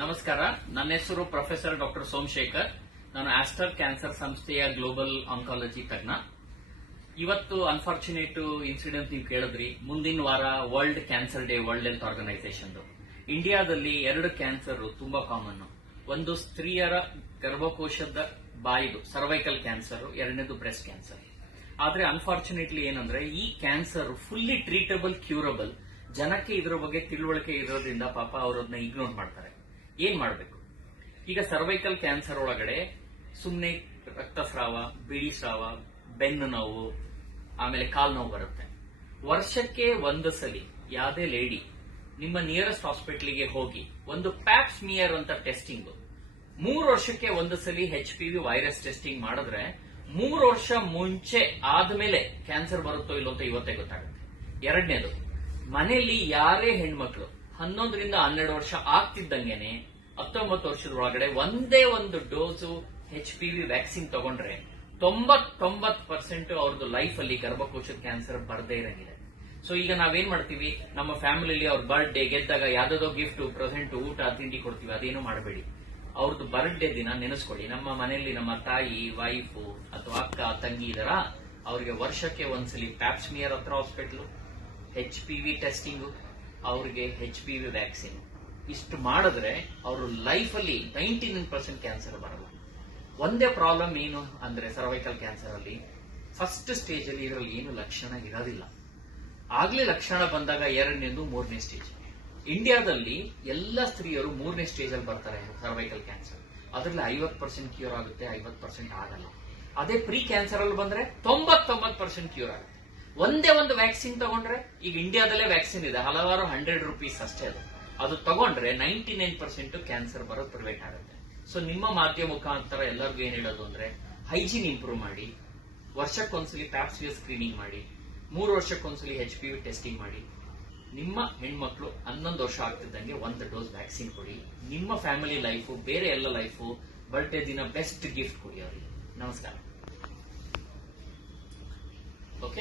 ನಮಸ್ಕಾರ. ನನ್ನ ಹೆಸರು ಪ್ರೊಫೆಸರ್ ಡಾಕ್ಟರ್ ಸೋಮಶೇಖರ್. ನಾನು ಆಸ್ಟರ್ ಕ್ಯಾನ್ಸರ್ ಸಂಸ್ಥೆಯ ಗ್ಲೋಬಲ್ ಆಂಕಾಲಜಿ ತಜ್ಞ. ಇವತ್ತು ಅನ್ಫಾರ್ಚುನೇಟ್ ಇನ್ಸಿಡೆಂಟ್ ನೀವು ಕೇಳಿದ್ರಿ. ಮುಂದಿನ ವಾರ world cancer day world health organisation ಇಂಡಿಯಾದಲ್ಲಿ ಎರಡು ಕ್ಯಾನ್ಸರ್ ತುಂಬಾ ಕಾಮನ್ ಒಂದು ಸ್ತ್ರೀಯರ ಗರ್ಭಕೋಶದ ಬಾಯಿದು ಸರ್ವೈಕಲ್ ಕ್ಯಾನ್ಸರ್ ಎರಡನೇದು ಬ್ರೆಸ್ಟ್ ಕ್ಯಾನ್ಸರ್ ಆದ್ರೆ ಅನ್ಫಾರ್ಚುನೇಟ್ಲಿ ಏನಂದ್ರೆ ಈ ಕ್ಯಾನ್ಸರ್ ಫುಲ್ಲಿ ಟ್ರೀಟಬಲ್ ಕ್ಯೂರಬಲ್ ಜನಕ್ಕೆ ಇದ್ರ ಬಗ್ಗೆ ತಿಳುವಳಿಕೆ ಇರೋದ್ರಿಂದ ಪಾಪ ಅವರನ್ನ ಇಗ್ನೋರ್ ಮಾಡ್ತಾರೆ. ಏನ್ ಮಾಡಬೇಕು? ಈಗ ಸರ್ವೈಕಲ್ ಕ್ಯಾನ್ಸರ್ ಒಳಗಡೆ ಸುಮ್ಮನೆ ರಕ್ತಸ್ರಾವ ಬಿಳಿ ಸ್ರಾವ, ಬೆನ್ನು ನೋವು, ಆಮೇಲೆ ಕಾಲ್ ನೋವು ಬರುತ್ತೆ. ವರ್ಷಕ್ಕೆ ಒಂದು ಸಲಿ ಯಾವುದೇ ಲೇಡಿ ನಿಮ್ಮ ನಿಯರೆಸ್ಟ್ ಹಾಸ್ಪಿಟ್ಲಿಗೆ ಹೋಗಿ ಒಂದು ಪ್ಯಾಪ್ ಸ್ಮಿಯರ್ ಅಂತ ಟೆಸ್ಟಿಂಗ್ ಮೂರು ವರ್ಷಕ್ಕೆ ಒಂದು ಸಲಿ H P V virus testing ಮಾಡಿದ್ರೆ ಮೂರು ವರ್ಷ ಮುಂಚೆ ಆದ್ಮೇಲೆ ಕ್ಯಾನ್ಸರ್ ಬರುತ್ತೋ ಇಲ್ಲೋ ಅಂತ ಇವತ್ತೇ ಗೊತ್ತಾಗುತ್ತೆ. ಎರಡನೇದು ಮನೆಯಲ್ಲಿ ಯಾರೇ ಹೆಣ್ಮಕ್ಳು ಹನ್ನೊಂದರಿಂದ ಹನ್ನೆರಡು ವರ್ಷ ಆಗ್ತಿದ್ದಂಗೆನೆ ಹತ್ತೊಂಬತ್ತು ವರ್ಷದ ಒಳಗಡೆ ಒಂದೇ ಒಂದು dose H P V vaccine ತಗೊಂಡ್ರೆ ತೊಂಬತ್ತೊಂಬತ್ ಪರ್ಸೆಂಟ್ ಅವ್ರದ್ದು ಲೈಫ್ ಅಲ್ಲಿ ಗರ್ಭಕೋಶದ ಕ್ಯಾನ್ಸರ್ ಬರದೇ ಇರಂಗಿದೆ. ಸೊ ಈಗ ನಾವೇನ್ ಮಾಡ್ತೀವಿ? ನಮ್ಮ ಫ್ಯಾಮಿಲಿಲಿ ಅವ್ರ ಬರ್ಡೇ ಗೆದ್ದಾಗ ಯಾವ್ದಾದೋ ಗಿಫ್ಟ್ ಪ್ರೆಸೆಂಟ್ ಊಟ, ತಿಂಡಿ ಕೊಡ್ತೀವಿ. ಅದೇನು ಮಾಡಬೇಡಿ. ಅವ್ರದ್ದು ಬರ್ಡೇ ದಿನ ನೆನೆಸ್ಕೊಳ್ಳಿ. ನಮ್ಮ ಮನೆಯಲ್ಲಿ ನಮ್ಮ ತಾಯಿ ವೈಫು ಅಥವಾ ಅಕ್ಕ, ತಂಗಿ ಇದರ? ಅವ್ರಿಗೆ ವರ್ಷಕ್ಕೆ ಒಂದ್ಸಲಿ ಪ್ಯಾಪ್ಸ್ಮಿಯರ್ ಹತ್ರ hospital H P V testing ಅವ್ರಿಗೆ ಹೆಚ್ ಪಿ ವಿ ವ್ಯಾಕ್ಸಿನ್ ಇಷ್ಟು ಮಾಡಿದ್ರೆ ಅವರು ಲೈಫಲ್ಲಿ ನೈಂಟಿ ನೈನ್ ಪರ್ಸೆಂಟ್ ಕ್ಯಾನ್ಸರ್ ಬರಲ್ಲ. ಒಂದೇ ಪ್ರಾಬ್ಲಮ್ ಏನು ಅಂದ್ರೆ ಸರ್ವೈಕಲ್ ಕ್ಯಾನ್ಸರ್ ಅಲ್ಲಿ ಫಸ್ಟ್ ಸ್ಟೇಜ್ ಅಲ್ಲಿ ಇದರಲ್ಲಿ ಏನು ಲಕ್ಷಣ ಇರೋದಿಲ್ಲ. ಆಗ್ಲೇ ಲಕ್ಷಣ ಬಂದಾಗ ಎರಡನೇದು ಮೂರನೇ ಸ್ಟೇಜ್ ಇಂಡಿಯಾದಲ್ಲಿ ಎಲ್ಲ ಸ್ತ್ರೀಯರು ಮೂರನೇ ಸ್ಟೇಜ್ ಅಲ್ಲಿ ಬರ್ತಾರೆ ಸರ್ವೈಕಲ್ ಕ್ಯಾನ್ಸರ್ ಅದರಲ್ಲಿ ಐವತ್ ಪರ್ಸೆಂಟ್ ಕ್ಯೂರ್ ಆಗುತ್ತೆ ಐವತ್ ಪರ್ಸೆಂಟ್ ಆಗಲ್ಲ. ಅದೇ ಪ್ರೀ ಕ್ಯಾನ್ಸರ್ ಅಲ್ಲಿ ಬಂದ್ರೆ ತೊಂಬತ್ತೊಂಬತ್ತು ಪರ್ಸೆಂಟ್ ಕ್ಯೂರ್ ಆಗುತ್ತೆ. ಒಂದೇ ಒಂದು ವ್ಯಾಕ್ಸಿನ್ ತಗೊಂಡ್ರೆ, ಈಗ ಇಂಡಿಯಾದಲ್ಲೇ ವ್ಯಾಕ್ಸಿನ್ ಇದೆ, ಹಲವಾರು ಹಂಡ್ರೆಡ್ ರುಪೀಸ್ ಅಷ್ಟೇ ಅದು. ಅದು ತಗೊಂಡ್ರೆ ನೈಂಟಿ ನೈನ್ ಪರ್ಸೆಂಟ್ ಕ್ಯಾನ್ಸರ್ ಬರೋದು ಪ್ರಿವೆಂಟ್ ಆಗುತ್ತೆ. ಸೊ ನಿಮ್ಮ ಮಾಧ್ಯಮ ಮುಖಾಂತರ ಎಲ್ಲರಿಗೂ ಏನ್ ಹೇಳೋದು ಅಂದ್ರೆ ಹೈಜೀನ್ ಇಂಪ್ರೂವ್ ಮಾಡಿ, ವರ್ಷಕ್ಕೊಂದ್ಸಲಿ ಪ್ಯಾಪ್ಸಿಯರ್ ಸ್ಕ್ರೀನಿಂಗ್ ಮಾಡಿ, ಮೂರು ವರ್ಷಕ್ಕೊಂದ್ಸಲಿ ಎಚ್ ಪಿ ವಿ ಟೆಸ್ಟಿಂಗ್ ಮಾಡಿ, ನಿಮ್ಮ ಹೆಣ್ಮಕ್ಳು ಹನ್ನೊಂದು ವರ್ಷ ಆಗ್ತಿದ್ದಂಗೆ ಒಂದು ಡೋಸ್ ವ್ಯಾಕ್ಸಿನ್ ಕೊಡಿ. ನಿಮ್ಮ ಫ್ಯಾಮಿಲಿ ಲೈಫು ಬೇರೆ ಎಲ್ಲ ಲೈಫು ಬರ್ಡೇ ದಿನ ಬೆಸ್ಟ್ ಗಿಫ್ಟ್ ಕೊಡಿ ಅವರಿಗೆ. ನಮಸ್ಕಾರ. ಓಕೆ